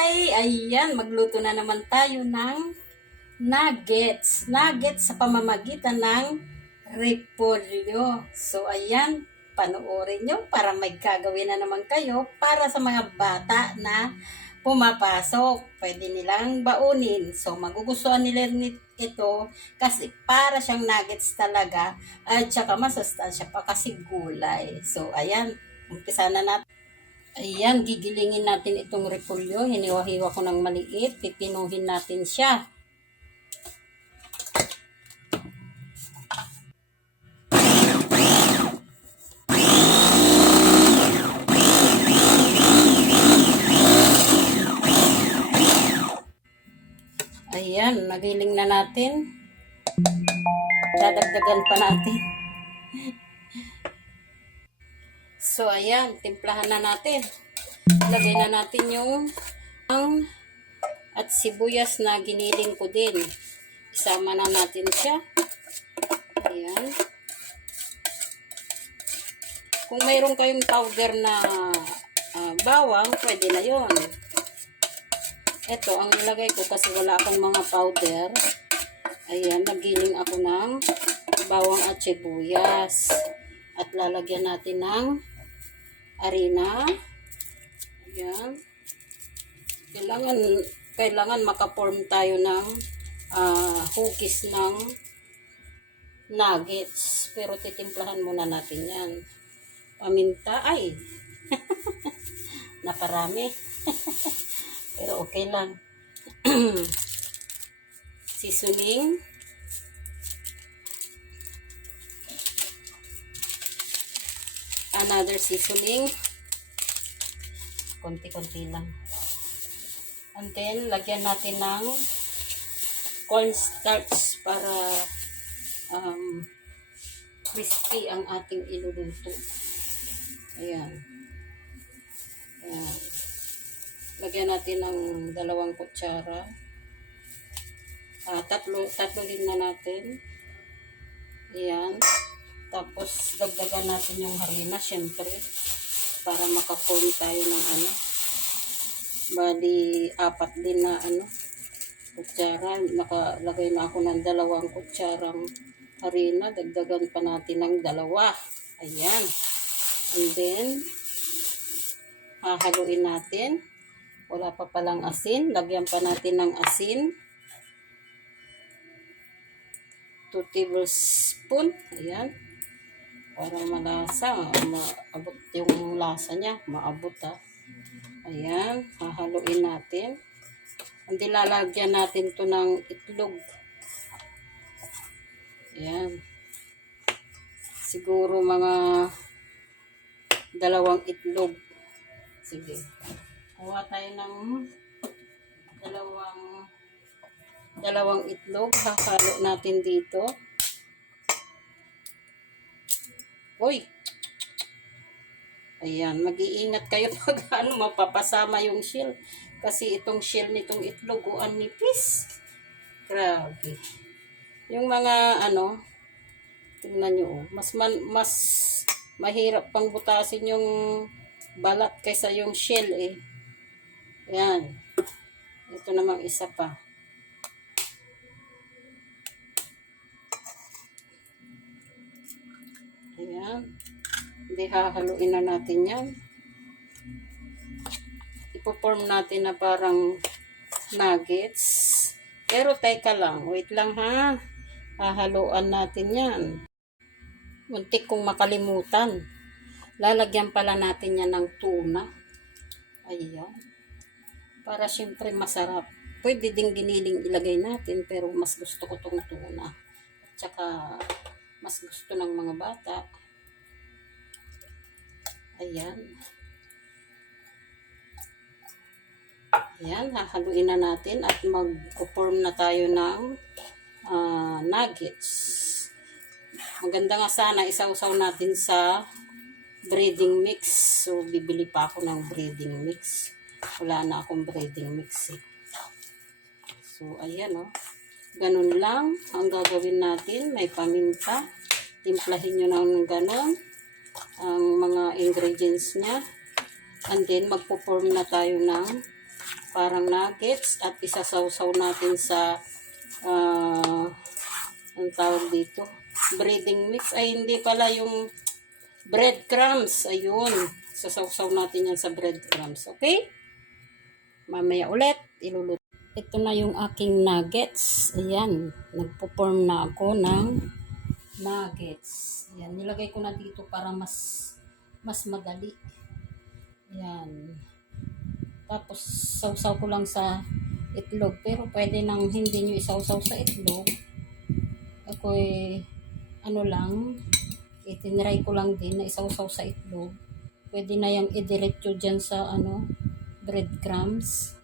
Hi! Ayan, magluto na naman tayo ng nuggets. Nuggets sa pamamagitan ng repolyo. So, ayan, panoorin nyo para may gagawin na naman kayo para sa mga bata na pumapasok. Pwede nilang baunin. So, magugustuhan nila ito kasi para siyang nuggets talaga at saka masustansya pa kasi gulay. So, ayan, umpisa na natin. Ayan, gigilingin natin itong repolyo. Hiniwa-hiwa ko ng maliit. Pipinuhin natin siya. Ayan, nagiling na natin. Dadagdagan pa natin. So, ayan, timplahan na natin. Lagay na natin yung at sibuyas na giniling ko din. Isama na natin siya. Ayan. Kung mayroon kayong powder na bawang, pwede na yon. Ito, ang nilagay ko kasi wala akong mga powder. Ayan, nagiling ako ng bawang at sibuyas. At lalagyan natin ng harina. Ayan. Kailangan makaform tayo ng hugis ng nuggets. Pero titimplahan muna natin yan. Paminta. Ay! Naparami. Pero okay lang. Seasoning. Another seasoning. Konti-konti lang. And then, lagyan natin ng cornstarch para crispy ang ating iluluto. Ayan. Ayan. Lagyan natin ng 2 kutsara. Tatlo din na natin. Ayan. Tapos, dagdagan natin yung harina, syempre. Para makaform tayo ng bali 4 din na kutsara. Nakalagay na ako ng 2 kutsarang harina. Dagdagan pa natin ng 2. Ayan. And then, hahaluin natin. Wala pa palang asin. Lagyan pa natin ng asin. 2 tablespoon. Ayan. Para malasa. Maabot yung lasa niya. Maabot Ayan. Hahaluin natin. Hindi lalagyan natin to ng itlog. Ayan. Siguro mga 2 itlog. Sige. Kuha tayo ng 2 itlog. Hahalo natin dito. Uy! Ayan, mag-iingat kayo pag mapapasama yung shell. Kasi itong shell nitong itlog, ang nipis. Grabe. Yung mga tingnan nyo, mas mahirap pang butasin yung balat kaysa yung shell Ayan. Ito namang isa pa. Ayan. Hindi, hahaluin na natin yan. Ipo-form natin na parang nuggets. Pero teka lang, wait lang ha. Hahaluan natin yan. Muntik kong makalimutan. Lalagyan pala natin yan ng tuna. Ayan. Para syempre masarap. Pwede ding giniling ilagay natin, pero mas gusto ko tong tuna. Tsaka mas gusto ng mga bata. Ayan. Ayan, hahaluin na natin at mag-form na tayo ng nuggets. Maganda nga sana isawsaw natin sa breading mix. So, bibili pa ako ng breading mix. Wala na akong breading mix So, ayan Ganun lang ang gagawin natin. May paminta. Timplahin nyo ng ganun ang mga ingredients niya. And then, magpo-form na tayo ng parang nuggets at isasawsaw natin sa ang tawag dito, breading mix. Ay, hindi pala, yung breadcrumbs. Ayun, sasawsaw natin yan sa breadcrumbs. Okay? Mamaya ulit, iluluto. Ito na yung aking nuggets. Ayan, nagpo-form na ako ng nuggets. Ayan, nilagay ko na dito para mas madali. Ayan. Tapos, sausaw ko lang sa itlog. Pero pwede nang hindi nyo isawsaw sa itlog. Ako'y, itinry ko lang din na isawsaw sa itlog. Pwede na yung idiretso dyan sa, breadcrumbs.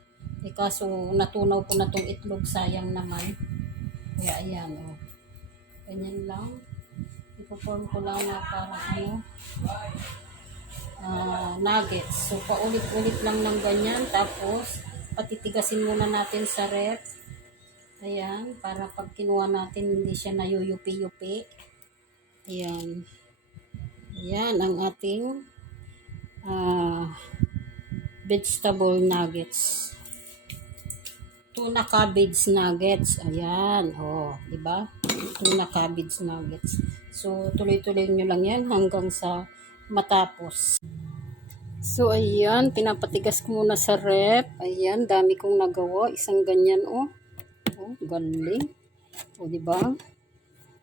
Kaso, natunaw ko na tong itlog. Sayang naman. Kaya, ayan, ganyan lang. Ipo-form ko lang na parang, nuggets. So, paulit-ulit lang ng ganyan. Tapos, patitigasin muna natin sa ref. Ayan, para pag kinuha natin, hindi siya nayuyupi-yupi. Ayan. Ayan, ang ating vegetable nuggets. Tuna cabbage nuggets. Ayan, diba? Tuna cabbage nuggets. So, tuloy-tuloy nyo lang yan hanggang sa matapos. So, ayan, pinapatigas ko muna sa rep. Ayan, dami kong nagawa. Isang ganyan, galing. Diba?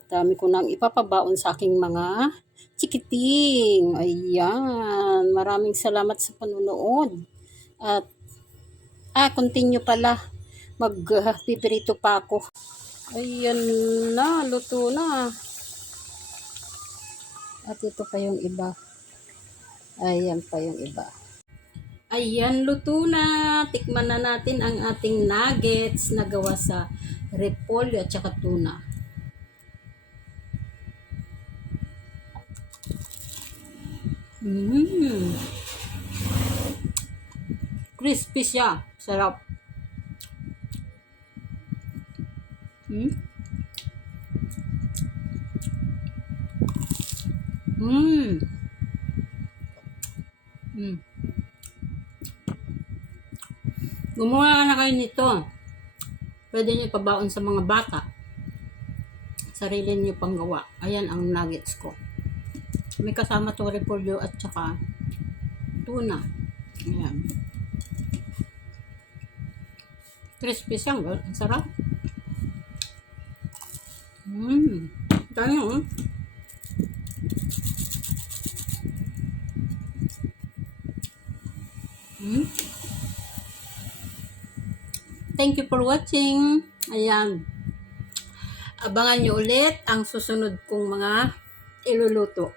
Dami ko nang ipapabaon sa aking mga chikiting. Ayan, maraming salamat sa panunood. At, continue pala. Magpipirito pa ako. Ayan na, luto na. At ito pa yung iba. Ayan pa yung iba. Ayan, luto na. Tikman na natin ang ating nuggets na gawa sa repolyo at saka tuna. Crispy siya. Sarap. Gumawa na kayo nito. Pwede nyo ipabaon sa mga bata. Sarili nyo pang gawa. Ayan ang nuggets ko. May kasama to repolyo at saka tuna. Ayan. Crispy siyang. Ang sarap. Dami Thank you for watching. Ayan. Abangan nyo ulit ang susunod kong mga iluluto.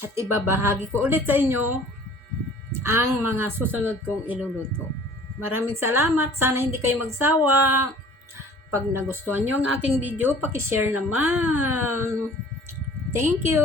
At ibabahagi ko ulit sa inyo ang mga susunod kong iluluto. Maraming salamat. Sana hindi kayo magsawa. Pag nagustuhan nyo ang aking video, pakishare naman. Thank you.